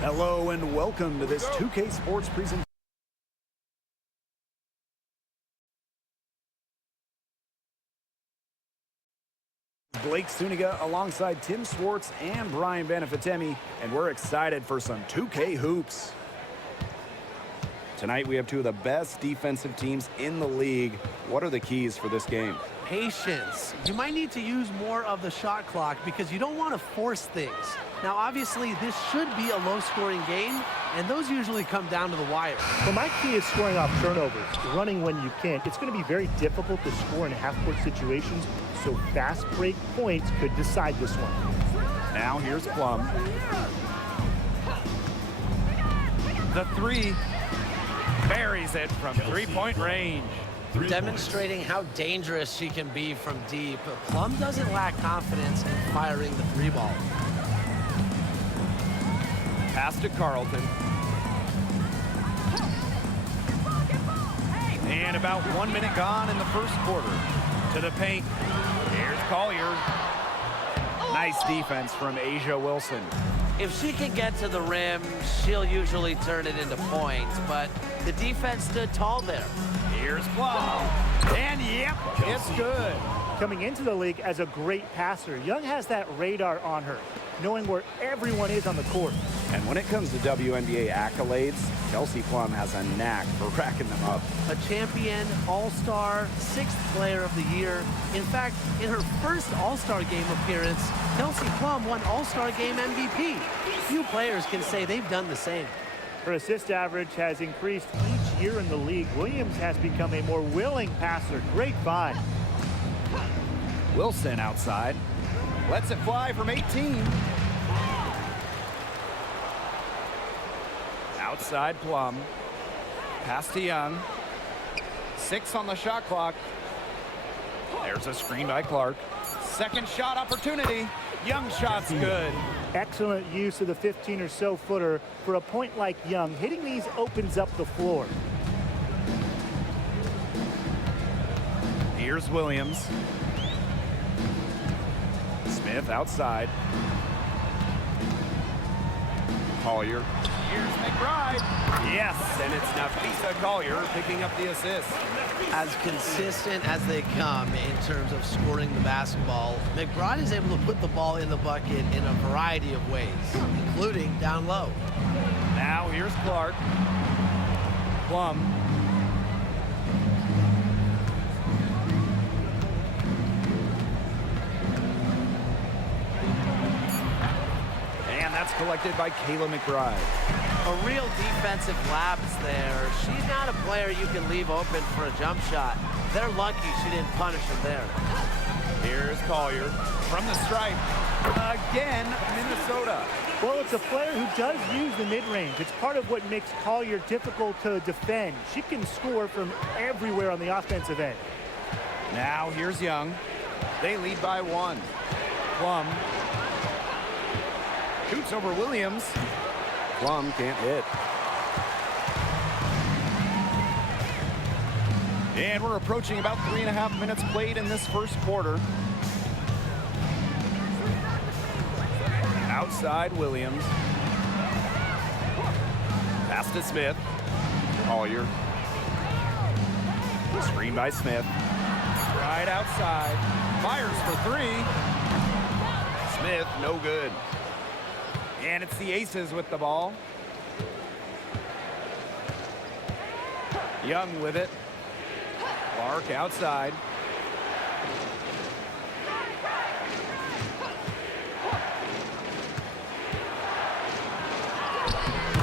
Hello and welcome to this 2K Sports presentation. Blake Suniga alongside Tim Swartz and Brian Banafitemi, and we're excited for some 2K hoops. Tonight we have two of the best defensive teams in the league. What are the keys for this game? Patience. You might need to use more of the shot clock because you don't want to force things. Now, obviously, this should be a low-scoring game, and those usually come down to the wire. Well, my key is scoring off turnovers, running when you can. It's going to be very difficult to score in half-court situations, so fast break points could decide this one. Now here's Plum. The three buries it from three-point range. Demonstrating how dangerous she can be from deep. Plum doesn't lack confidence in firing the three ball. Pass to Carlton. And about 1 minute gone in the first quarter. To the paint. Here's Collier. Nice defense from Asia Wilson. If she can get to the rim, she'll usually turn it into points, but the defense stood tall there. Here's Plum. And yep, it's good. Coming into the league as a great passer, Young has that radar on her, knowing where everyone is on the court. And when it comes to WNBA accolades, Kelsey Plum has a knack for racking them up. A champion, all-star, 6th player of the year. In fact, in her first all-star game appearance, Kelsey Plum won all-star game MVP. Few players can say they've done the same. Her assist average has increased each year in the league. Williams has become a more willing passer. Great find. Wilson outside. Lets it fly from 18. Outside Plum. Pass to Young. 6 on the shot clock. There's a screen by Clark. Second shot opportunity. Young shot's good. Excellent use of the 15 or so footer for a point like Young. Hitting these opens up the floor. Here's Williams. Smith outside. Collier. Here's McBride. Yes, and it's Nafisa Collier picking up the assist. As consistent as they come in terms of scoring the basketball, McBride is able to put the ball in the bucket in a variety of ways, including down low. Now here's Clark. Plum. And that's collected by Kayla McBride. A real defensive lapse there. She's not a player you can leave open for a jump shot. They're lucky she didn't punish him there. Here's Collier from the stripe. Again, Minnesota. Well, it's a player who does use the mid-range. It's part of what makes Collier difficult to defend. She can score from everywhere on the offensive end. Now here's Young. They lead by 1. Plum. Shoots over Williams. Plum can't hit. And we're approaching about 3.5 minutes played in this first quarter. Outside Williams. Pass to Smith. Collier. Screen by Smith. Right outside. Fires for 3. Smith, no good. And it's the Aces with the ball. Young with it. Clark outside.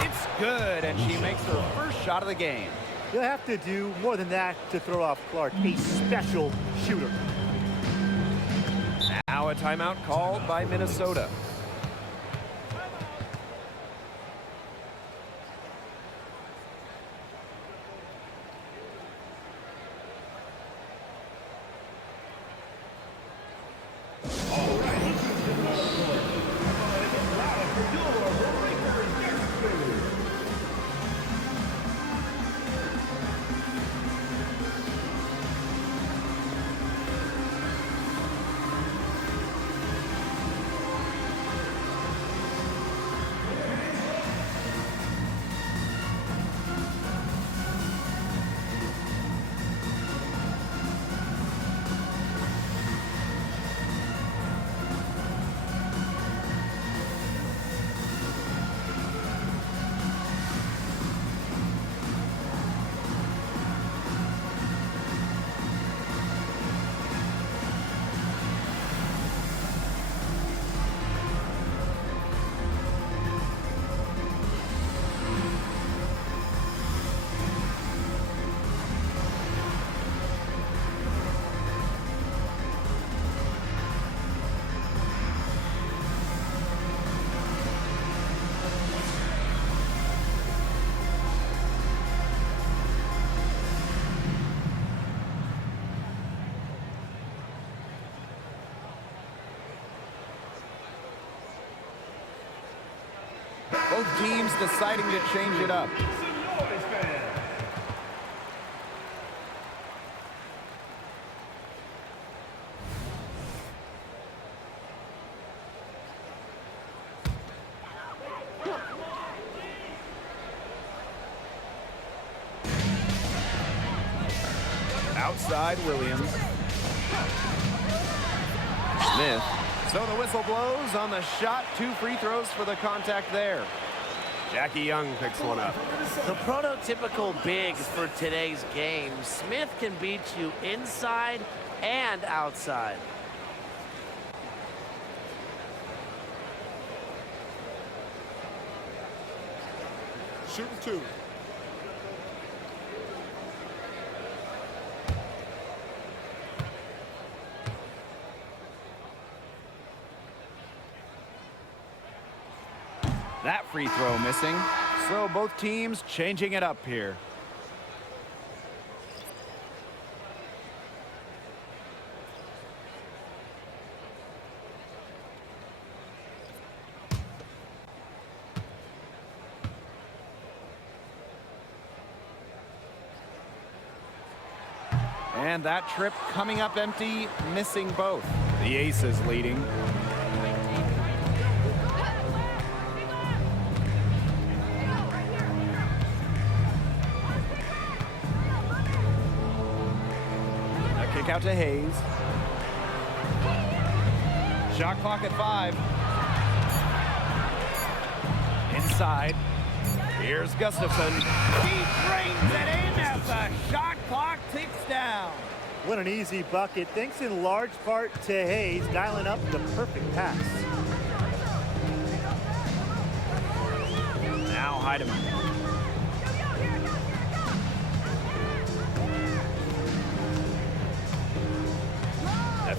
It's good, and she makes her first shot of the game. You'll have to do more than that to throw off Clark, a special shooter. Now a timeout called by Minnesota. Both teams deciding to change it up. Outside Williams. Smith. So the whistle blows on the shot. 2 free throws for the contact there. Jackie Young picks one up. The prototypical big for today's game. Smith can beat you inside and outside. Shooting 2. That free throw missing. So both teams changing it up here. And that trip coming up empty, missing both. The Aces leading. Kick out to Hayes. Shot clock at 5. Inside. Here's Gustafson. He brings it in as the shot clock ticks down. What an easy bucket, thanks in large part to Hayes dialing up the perfect pass. Now Heidemann.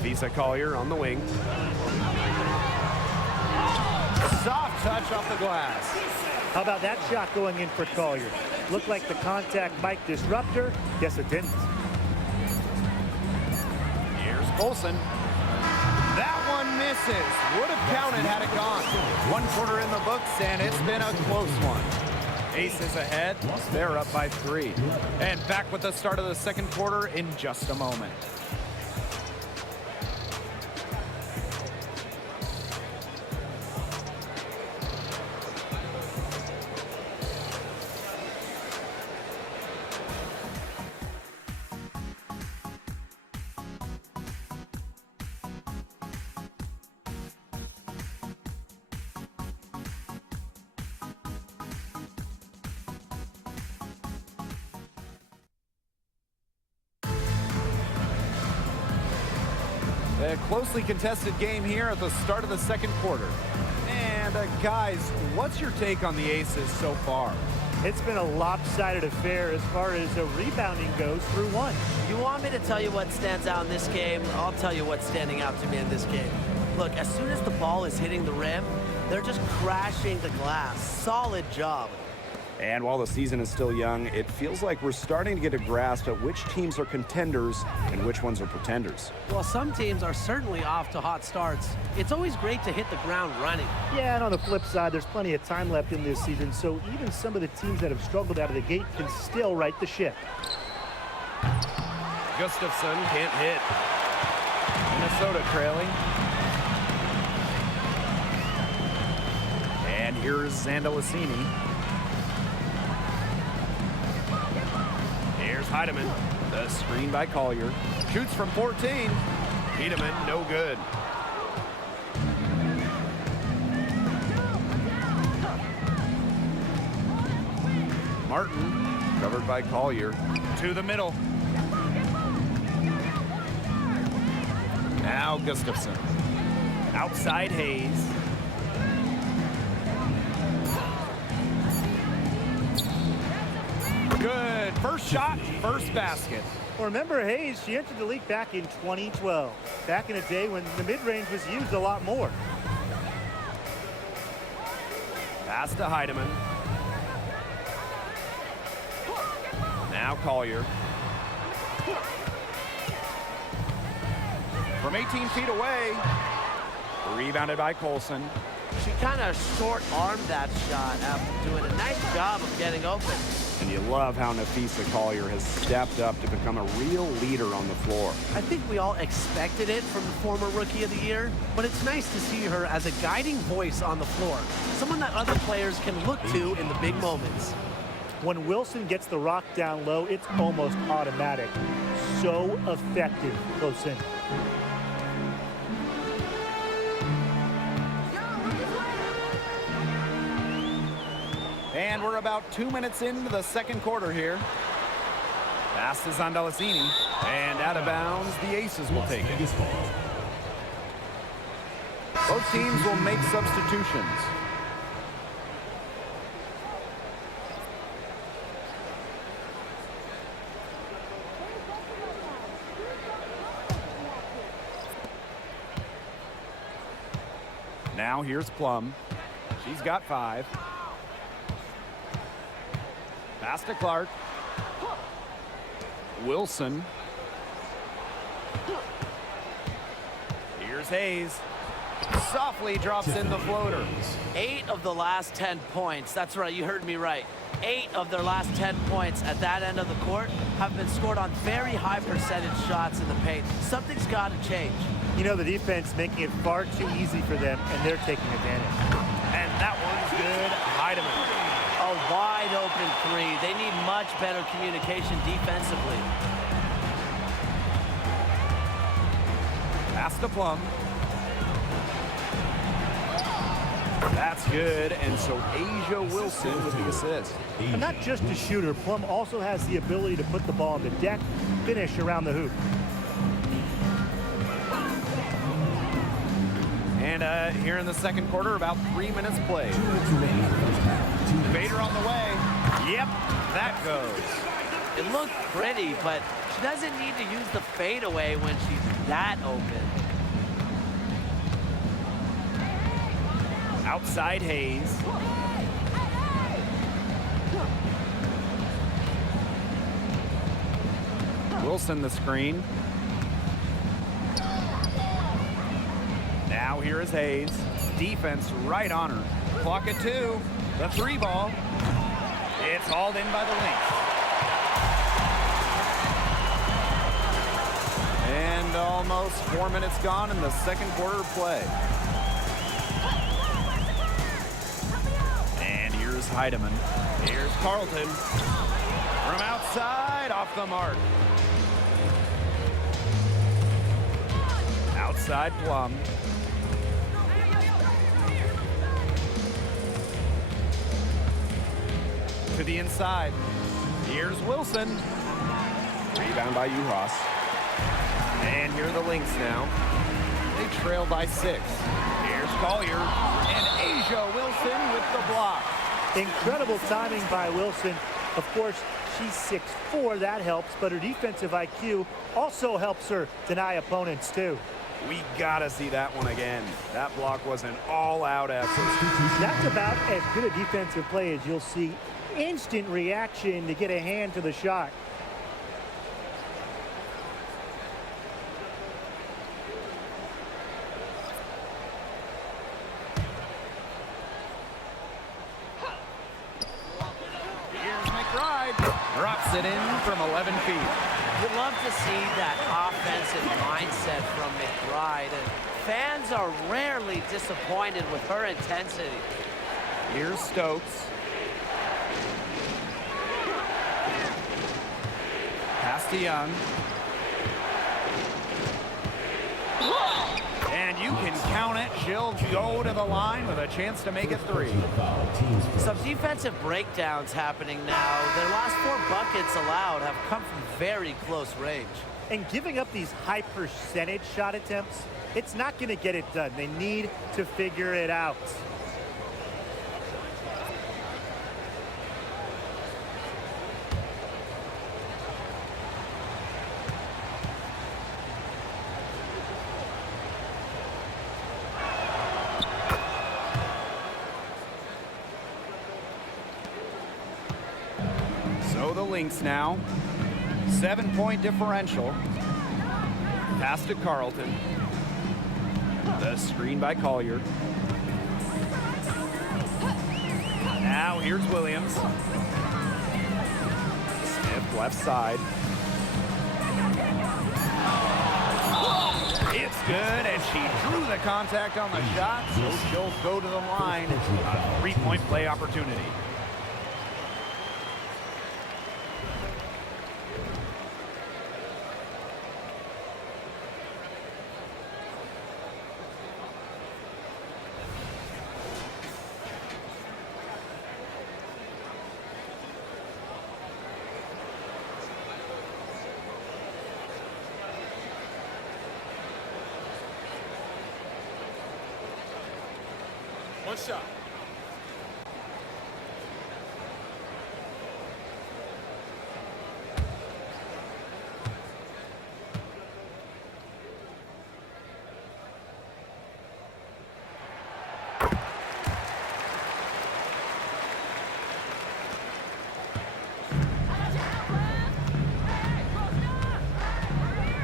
Visa Collier on the wing. Soft touch off the glass. How about that shot going in for Collier? Looked like the contact might disrupt her. Guess it didn't. Here's Colson. That one misses. Would have counted had it gone. 1 quarter in the books, and it's been a close one. Aces ahead. They're up by 3. And back with the start of the second quarter in just a moment. A closely contested game here at the start of the second quarter. And guys, what's your take on the Aces so far? It's been a lopsided affair as far as rebounding goes through 1. You want me to tell you what stands out in this game? I'll tell you what's standing out to me in this game. Look, as soon as the ball is hitting the rim, they're just crashing the glass. Solid job. And while the season is still young, it feels like we're starting to get a grasp at which teams are contenders and which ones are pretenders. Well, some teams are certainly off to hot starts. It's always great to hit the ground running. Yeah, and on the flip side, there's plenty of time left in this season, so even some of the teams that have struggled out of the gate can still right the ship. Gustafson can't hit. Minnesota trailing. And here's Zandalicini. Here's Heidemann. The screen by Collier. Shoots from 14. Heidemann, no good. Martin, covered by Collier. To the middle. Now Gustafson. Outside Hayes. Good. First shot, first basket. Well, remember Hayes, she entered the league back in 2012. Back in a day when the mid-range was used a lot more. Pass to Heidemann. Now Collier. From 18 feet away. Rebounded by Colson. She kind of short-armed that shot after doing a nice job of getting open. And you love how Nafisa Collier has stepped up to become a real leader on the floor. I think we all expected it from the former Rookie of the Year, but it's nice to see her as a guiding voice on the floor, someone that other players can look to in the big moments. When Wilson gets the rock down low, it's almost automatic. So effective close in. And we're about 2 minutes into the second quarter here. Pass is on Delasini, and out of bounds, the Aces will take it. Both teams will make substitutions. Now here's Plum. She's got 5. Pass to Clark. Wilson. Here's Hayes. Softly drops in the floater. 8 of the last 10 points. That's right, you heard me right. 8 of their last 10 points at that end of the court have been scored on very high percentage shots in the paint. Something's got to change. You know, the defense making it far too easy for them, and they're taking advantage. And that one's good. Heidemann. A wide open 3. They need much better communication defensively. Pass to Plum. That's good, and so Asia Wilson with the assist. And not just a shooter, Plum also has the ability to put the ball on the deck, finish around the hoop. And here in the second quarter, about 3 minutes played. Vader on the way. Yep, that goes. It looked pretty, but she doesn't need to use the fadeaway when she's that open. Outside Hayes. Wilson the screen. Now here is Hayes. Defense right on her. Clock at 2. The 3 ball. It's hauled in by the Lynx. And almost 4 minutes gone in the second quarter of play. And here's Heidemann. Here's Carlton. From outside, off the mark. Outside Plum. To the inside. Here's Wilson. Rebound by Uhas. And here are the Lynx now. They trail by 6. Here's Collier. And Asia Wilson with the block. Incredible timing by Wilson. Of course, she's 6'4", that helps, but her defensive IQ also helps her deny opponents too. We gotta see that one again. That block was an all-out effort. That's about as good a defensive play as you'll see. Instant reaction to get a hand to the shot. Here's McBride. Drops it in from 11 feet. You'd love to see that offensive mindset from McBride, and fans are rarely disappointed with her intensity. Here's Stokes. Pass to Young. And you can count it. She'll go to the line with a chance to make it 3. Some defensive breakdowns happening now. Their last 4 buckets allowed have come from very close range. And giving up these high percentage shot attempts, it's not going to get it done. They need to figure it out. So the Lynx now. 7-point differential. Pass to Carlton. The screen by Collier. Now here's Williams. Smith left side. It's good, and she drew the contact on the shot, so she'll go to the line. A three-point play opportunity. One shot.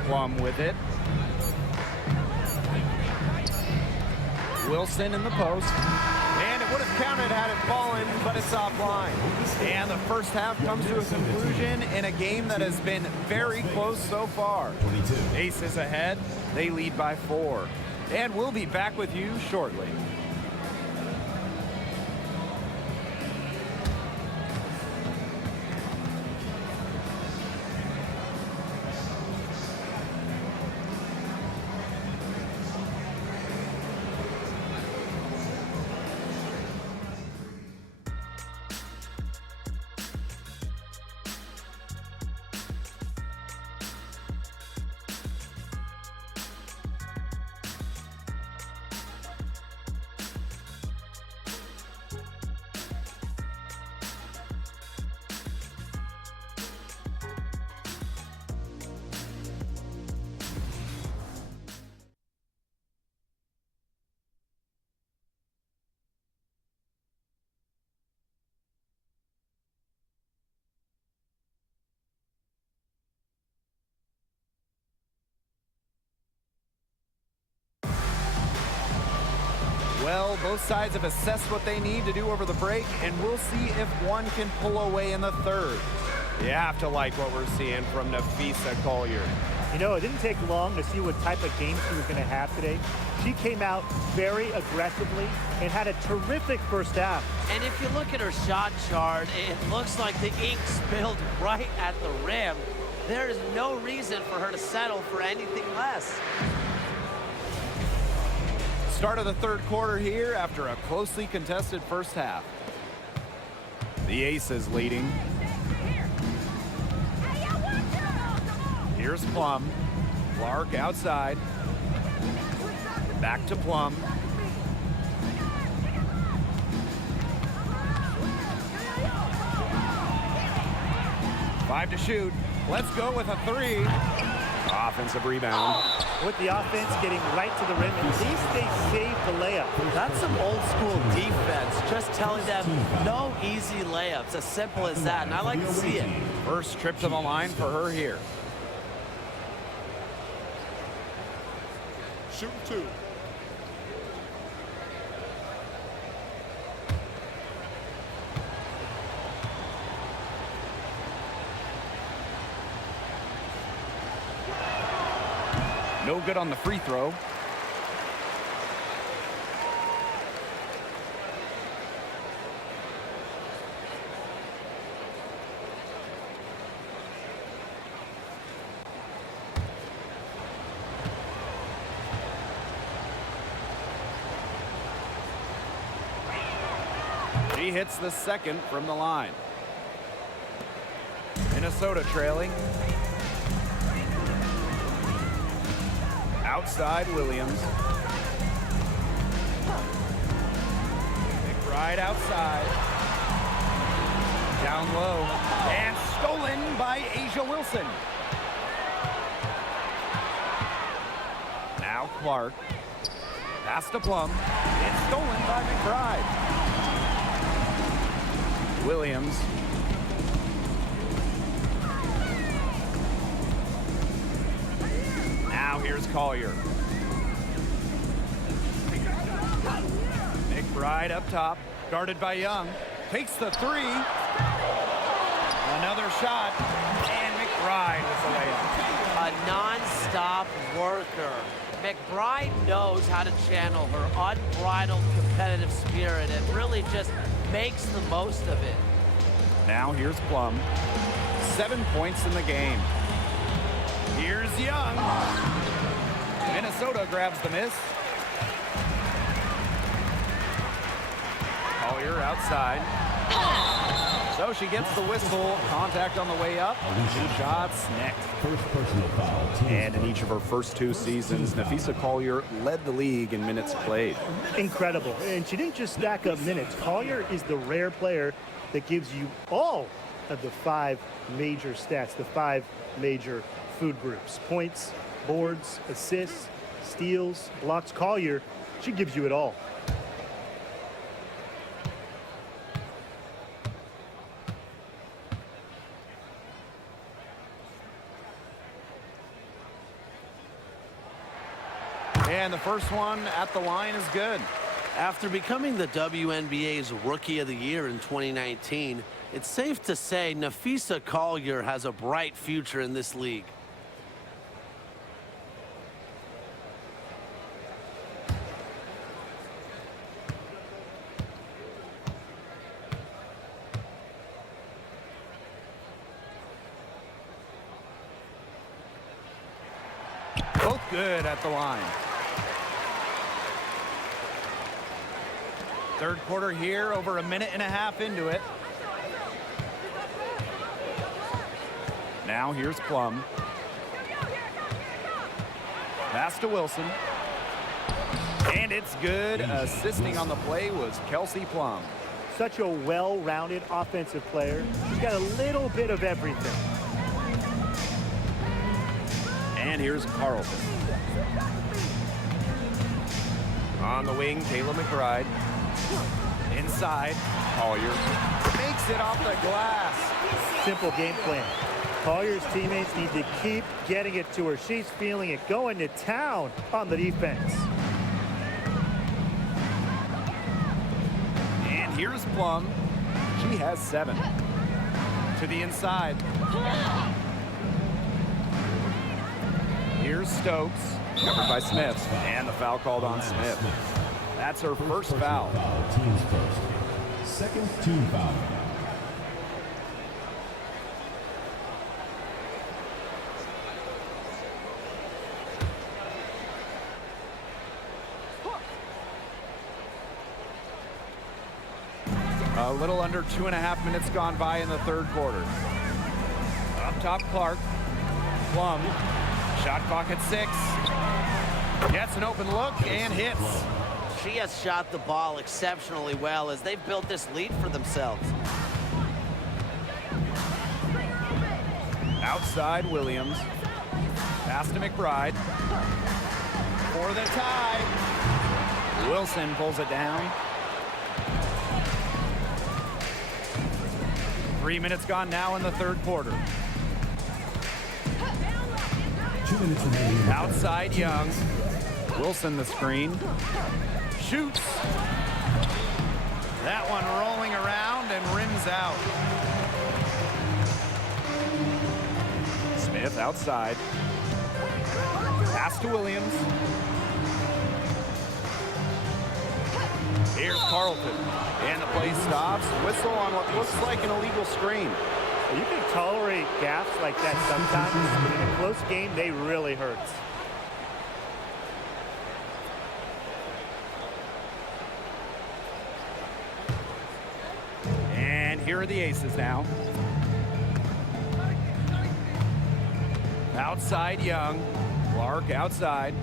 Plum with it. Wilson in the post. And it would have counted had it fallen, but it's offline. And the first half comes to a conclusion in a game that has been very close so far. Aces ahead. They lead by 4. And we'll be back with you shortly. Well, both sides have assessed what they need to do over the break, and we'll see if one can pull away in the third. You have to like what we're seeing from Nafisa Collier. You know, it didn't take long to see what type of game she was going to have today. She came out very aggressively and had a terrific first half. And if you look at her shot chart, it looks like the ink spilled right at the rim. There is no reason for her to settle for anything less. Start of the third quarter here after a closely contested first half. The Aces leading. Here's Plum. Clark outside. Back to Plum. Five to shoot. Let's go with a 3. Offensive rebound. With the offense getting right to the rim, at least they saved the layup. That's some old school defense, just telling them no easy layups, as simple as that, and I like to see it. First trip to the line for her here. Shooting 2. No good on the free throw. She hits the second from the line. Minnesota trailing. Outside Williams. McBride outside. Down low. And stolen by Asia Wilson. Now Clark. Pass to Plum. It's stolen by McBride. Williams. Now here's Collier. McBride up top, guarded by Young. Takes the three. Another shot. And McBride with the layup. A non-stop worker. McBride knows how to channel her unbridled competitive spirit and really just makes the most of it. Now here's Plum. 7 points in the game. Here's Young. Minnesota grabs the miss. Collier outside. So she gets the whistle. Contact on the way up. 2 shots next. First personal foul. And in each of her first 2 seasons, Nafisa Collier led the league in minutes played. Incredible. And she didn't just stack up minutes. Collier is the rare player that gives you all of the 5 major stats, the 5 major food groups. Points, boards, assists, steals, blocks. Collier, she gives you it all. And the first one at the line is good. After becoming the WNBA's Rookie of the Year in 2019, it's safe to say Nafisa Collier has a bright future in this league. Both good at the line. Third quarter here, over a minute and a half into it. Now here's Plum. Pass to Wilson. And it's good. Assisting on the play was Kelsey Plum. Such a well-rounded offensive player. She's got a little bit of everything. And here's Carlton. On the wing, Kayla McBride. Inside, Collier makes it off the glass. Simple game plan. Collier's teammates need to keep getting it to her. She's feeling it, going to town on the defense. And here's Plum. She has 7. To the inside. Here's Stokes, covered by Smith. And the foul called on Smith. That's her first foul. Team's first. Second team foul. A little under 2.5 minutes gone by in the third quarter. Up top, Clark. Plum. Shot clock at 6. Gets an open look and hits. She has shot the ball exceptionally well as they've built this lead for themselves. Outside, Williams. Pass to McBride. For the tie. Wilson pulls it down. 3 minutes gone now in the third quarter. 2 minutes remaining. Outside, Young. Wilson the screen. Shoots. That one rolling around and rims out. Smith outside. Pass to Williams. Here's Carlton. And the play stops. Whistle on what looks like an illegal screen. You can tolerate gaffes like that sometimes, but in a close game, they really hurt. And here are the aces now. Outside, Young. Clark outside.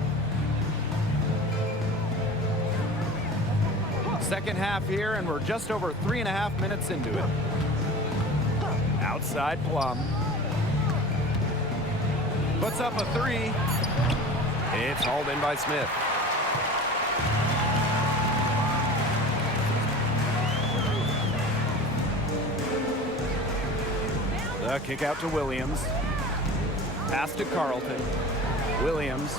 Second half here, and we're just over 3.5 minutes into it. Outside, Plum. Puts up a 3. It's hauled in by Smith. The kick out to Williams. Pass to Carlton. Williams.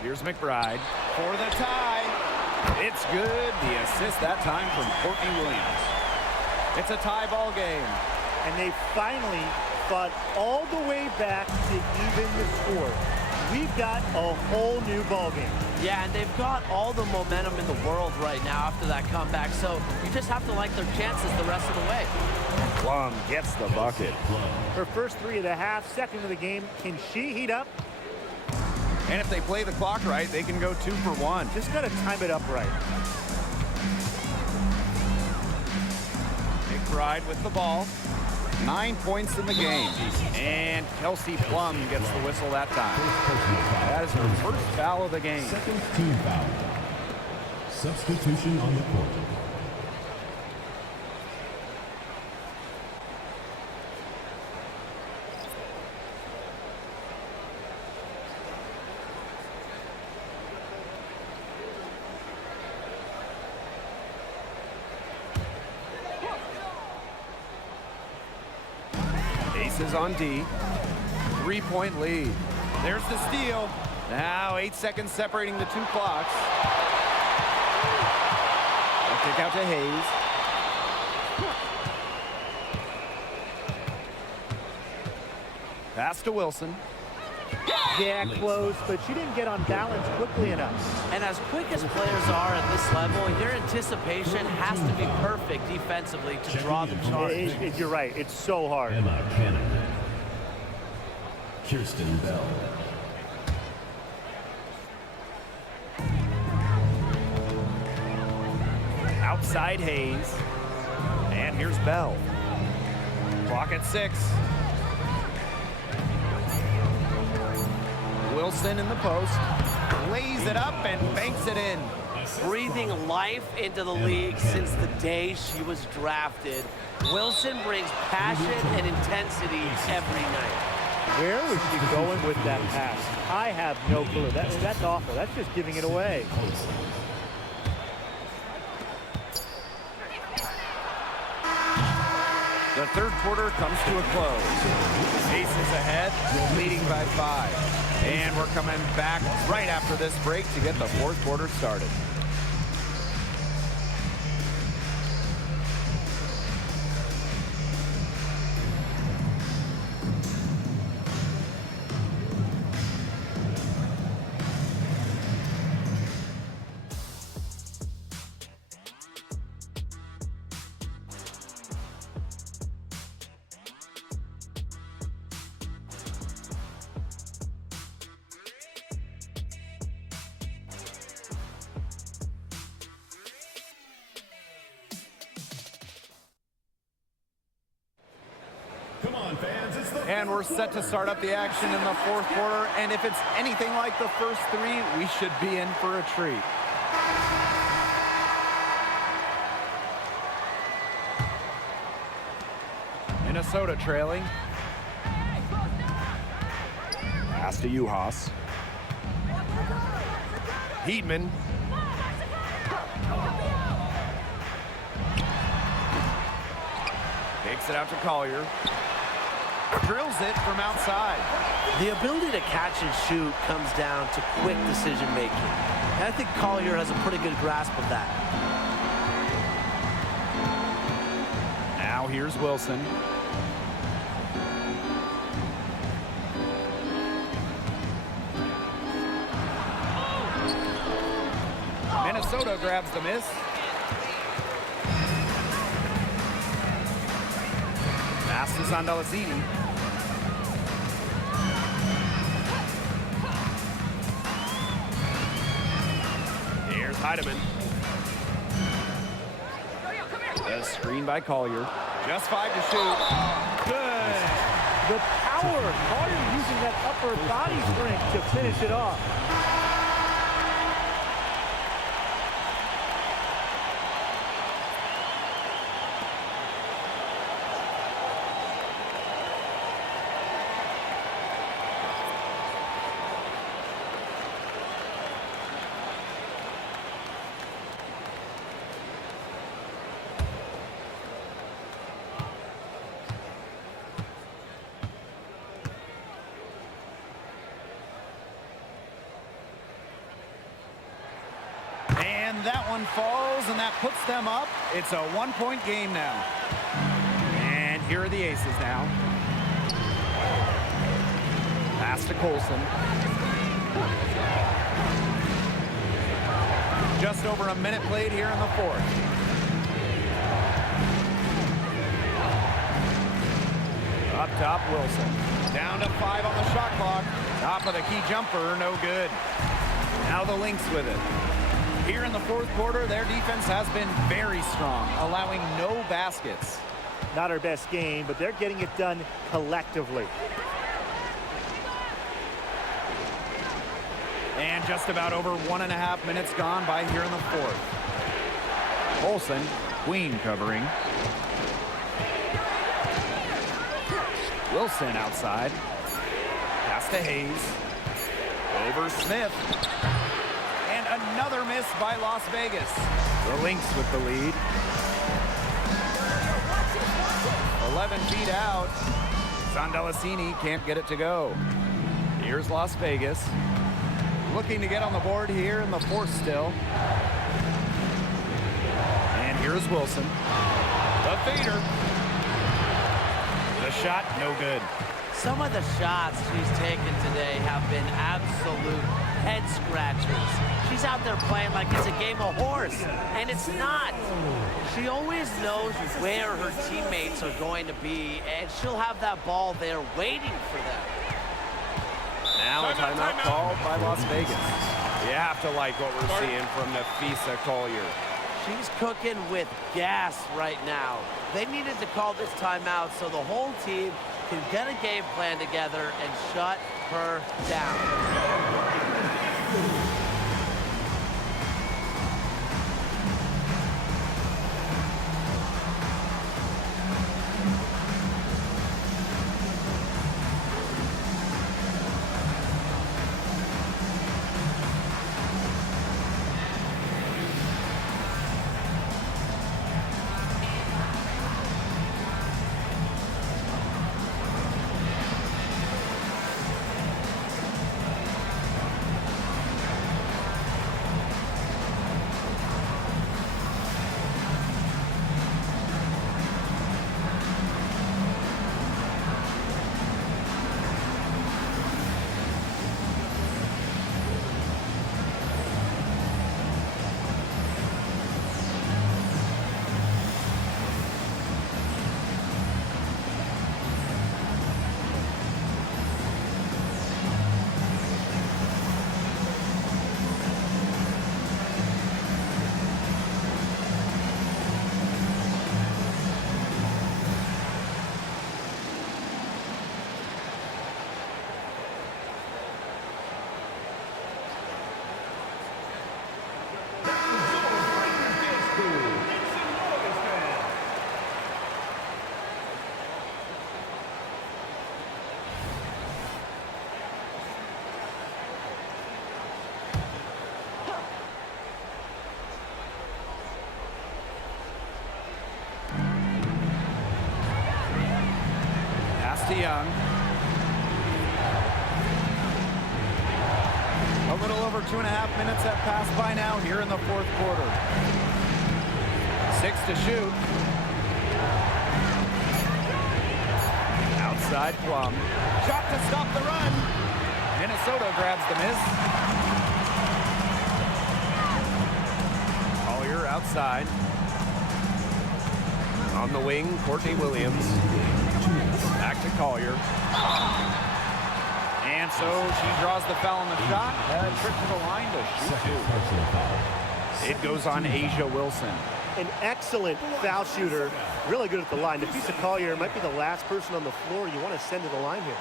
Here's McBride for the tie. It's good. The assist that time from Courtney Williams. It's a tie ball game. And they finally fought all the way back to even the score. We've got a whole new ball game. Yeah, and they've got all the momentum in the world right now after that comeback, so you just have to like their chances the rest of the way. Plum gets the bucket. Her first 3 of the half, second of the game. Can she heat up? And if they play the clock right, they can go 2 for 1. Just got to time it up right. McBride with the ball. 9 points in the game. And Kelsey Plum gets the whistle that time. That is her first foul of the game. Second team foul. Substitution on the court. Aces on D. 3-point lead. There's the steal. Now 8 seconds separating the 2 clocks. A kick out to Hayes. Pass to Wilson. Yeah, close, but she didn't get on balance quickly enough. And as quick as players are at this level, your anticipation has to be perfect defensively to draw the charge. You're right. It's so hard. Emma Cannon. Kirsten Bell. Outside Hayes. And here's Bell. Clock at 6. Wilson in the post. Lays it up and banks it in. Breathing life into the league since the day she was drafted. Wilson brings passion and intensity every night. Where was she going with that pass? I have no clue. That's awful. That's just giving it away. The third quarter comes to a close. Aces ahead, leading by 5. And we're coming back right after this break to get the fourth quarter started. And we're set to start up the action in the fourth quarter. And if it's anything like the first 3, we should be in for a treat. Minnesota trailing. Pass to Uhas. Heedman. Takes it out to Collier. Drills it from outside. The ability to catch and shoot comes down to quick decision making. And I think Collier has a pretty good grasp of that. Now here's Wilson. Minnesota grabs the miss. Pass is on Delazzini. Here's Heidemann. A screen by Collier. Just 5 to shoot. Good. The power. Collier using that upper body strength to finish it off. that one falls, and that puts them up. It's a one-point game now. And here are the Aces now. Pass to Colson. Just over a minute played here in the fourth. Up top, Wilson. Down to 5 on the shot clock. Top of the key jumper, no good. Now the Lynx with it. Here in the fourth quarter, their defense has been very strong, allowing no baskets. Not our best game, but they're getting it done collectively. And just about over 1.5 minutes gone by here in the fourth. Olsen, Queen covering. Wilson outside. Pass to Hayes. Over Smith. And another miss by Las Vegas. The Lynx with the lead. 11 feet out. Sandelasini can't get it to go. Here's Las Vegas. Looking to get on the board here in the fourth still. And here's Wilson. The feeder. The shot, no good. Some of the shots she's taken today have been absolute head scratchers. She's out there playing like it's a game of horse, and it's not. She always knows where her teammates are going to be, and she'll have that ball there waiting for them. Now a timeout called by Las Vegas. You have to like what we're seeing from Nafisa Collier. She's cooking with gas right now. They needed to call this timeout so the whole team can get a game plan together and shut her down. To Young. A little over 2.5 minutes have passed by now here in the fourth quarter. 6 to shoot. Outside Plum. Shot to stop the run. Minnesota grabs the miss. Collier outside. On the wing, Courtney Williams. Back to Collier. And so she draws the foul on the shot. Trip to the line to shoot two. It goes on Asia Wilson. An excellent foul shooter. Really good at the line. Nafisa Collier might be the last person on the floor you want to send to the line here.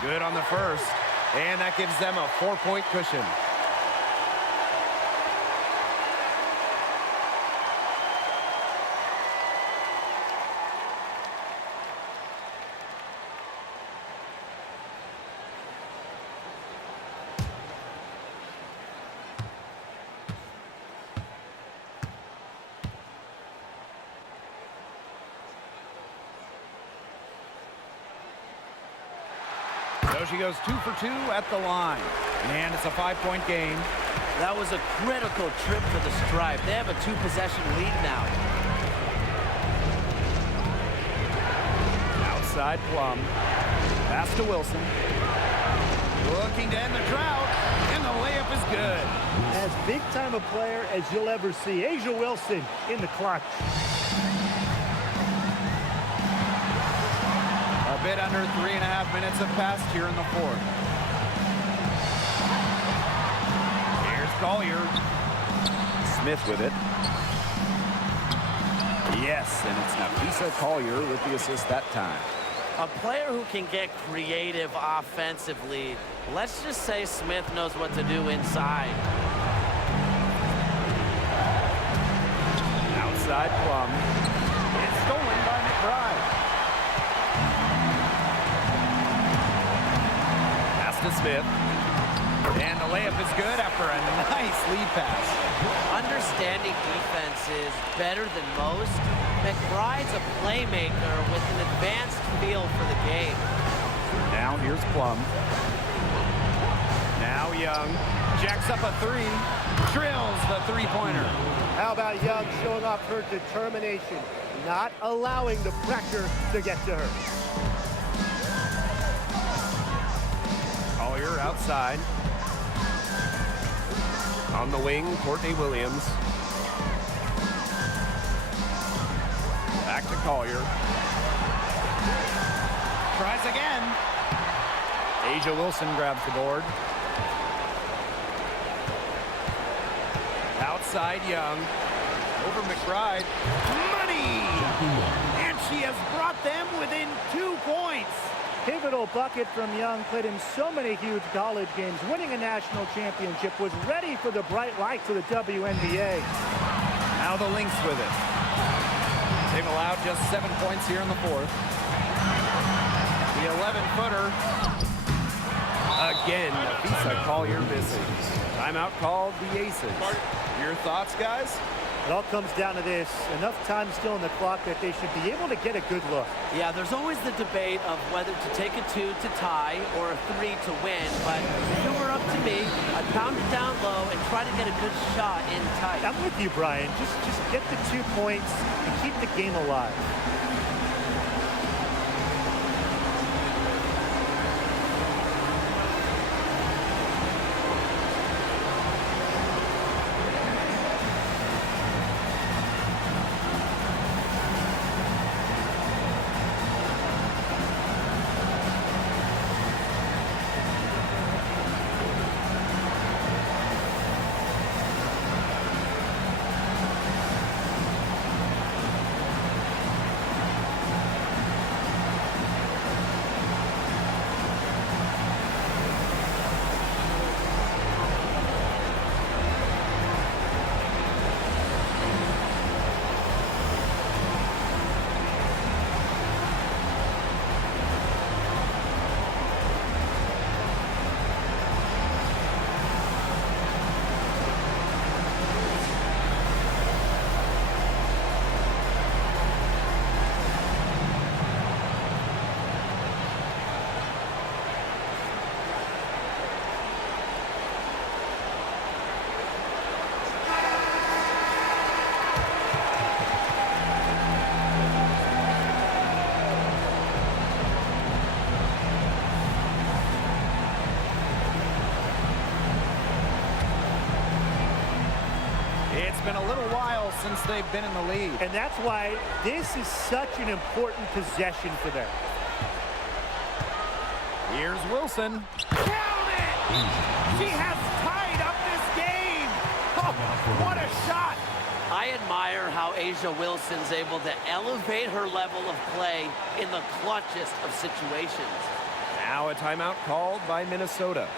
Good on the first, and that gives them a 4-point cushion. So she goes 2 for 2 at the line. And it's a 5-point game. That was a critical trip for the Stripe. They have a 2-possession lead now. Outside Plum. Pass to Wilson. Looking to end the drought. And the layup is good. As big time a player as you'll ever see. Asia Wilson in the clutch. A bit under 3.5 minutes have passed here in the fourth. Here's Collier. Smith with it. Yes, and it's Nafisa Collier with the assist that time. A player who can get creative offensively. Let's just say Smith knows what to do inside. Outside Plum. It's stolen by McBride. Pass to Smith. And the layup is good after a nice lead pass. Understanding defense is better than most. McBride's a playmaker with an advanced feel for the game. Now here's Plum. Now Young jacks up a three. Drills the three-pointer. How about Young showing off her determination, not allowing the pressure to get to her. Collier outside. On the wing, Courtney Williams. Back to Collier. Tries again. Asia Wilson grabs the board. Outside Young. Over McBride. Money! And she has brought them within 2 points. Pivotal bucket from Young, played in so many huge college games, winning a national championship, was ready for the bright lights of the WNBA. Now the Lynx with it. They've allowed just 7 points here in the fourth. The 11-footer. Again, Nafisa Collier missing. Timeout called the Aces. Your thoughts, guys? It all comes down to this. Enough time still in the clock that they should be able to get a good look. Yeah, there's always the debate of whether to take a 2 to tie or a 3 to win. But if it were up to me, I'd pound it down low and try to get a good shot in tight. I'm with you, Brian. Just get the 2 points and keep the game alive. It's been a little while since they've been in the lead. And that's why this is such an important possession for them. Here's Wilson. Count it! She has tied up this game! Oh, what a shot! I admire how Asia Wilson's able to elevate her level of play in the clutchest of situations. Now a timeout called by Minnesota.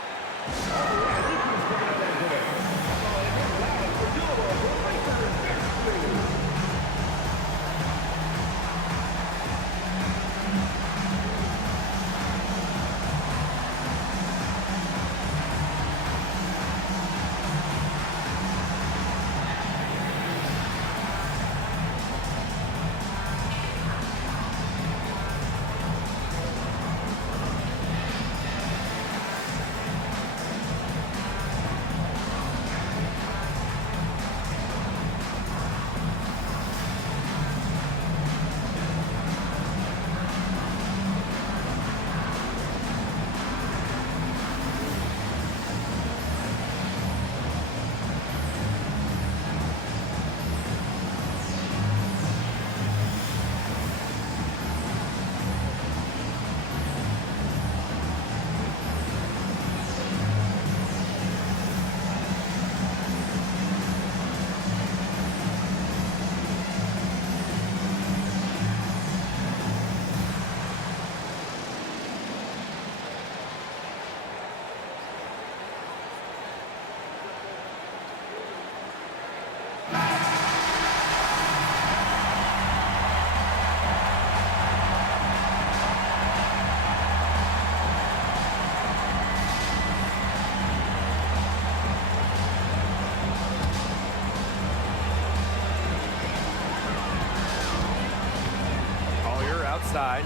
side.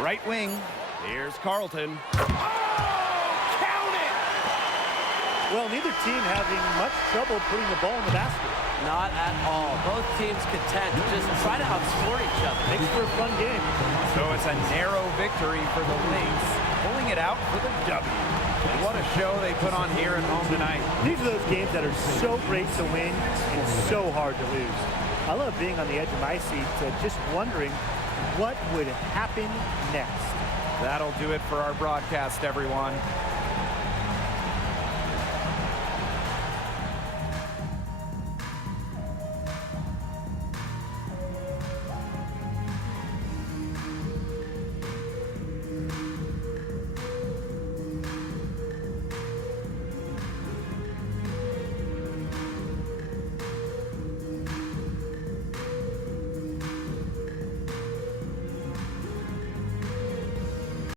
Right wing. Here's Carlton. Well, neither team having much trouble putting the ball in the basket. Not at all. Both teams content to just try to outscore each other. Makes for a fun game. So it's a narrow victory for the Lynx, pulling it out for the W. What a show they put on here at home tonight. These are those games that are so great to win and so hard to lose. I love being on the edge of my seat, just wondering what would happen next. That'll do it for our broadcast, everyone.